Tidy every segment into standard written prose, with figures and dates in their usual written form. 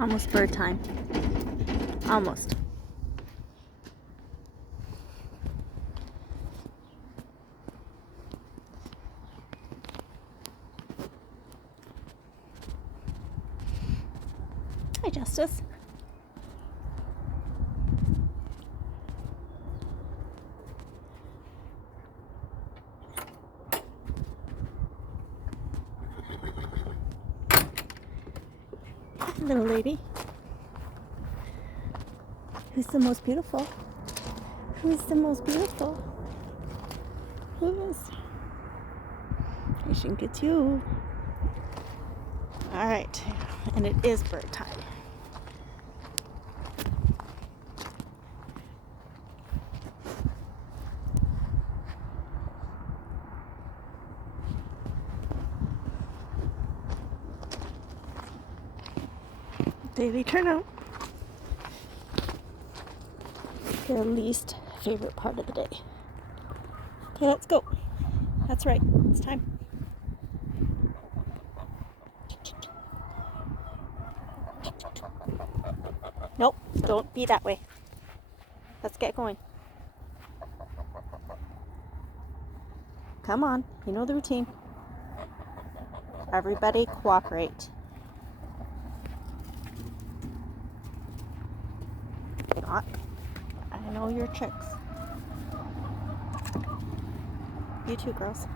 Almost bird time. Almost. Hi, Justice. Little lady. Who's the most beautiful? Who's the most beautiful? Who is? I think it's you. Alright, and it is bird time. Daily turnout. Their least favorite part of the day. Okay, let's go. That's right, it's time. Nope, don't be that way. Let's get going. Come on, you know the routine. Everybody cooperate. Not. I know your tricks. You too, girls.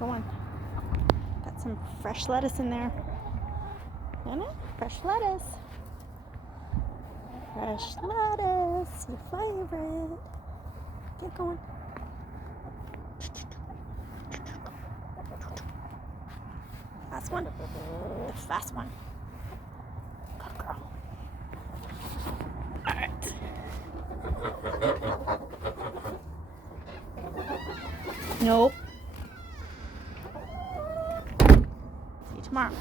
Go on. Got some fresh lettuce in there. No, fresh lettuce. Fresh lettuce, your favorite. Get going. Fast one. The fast one. Good girl. Alright. Nope. See you tomorrow.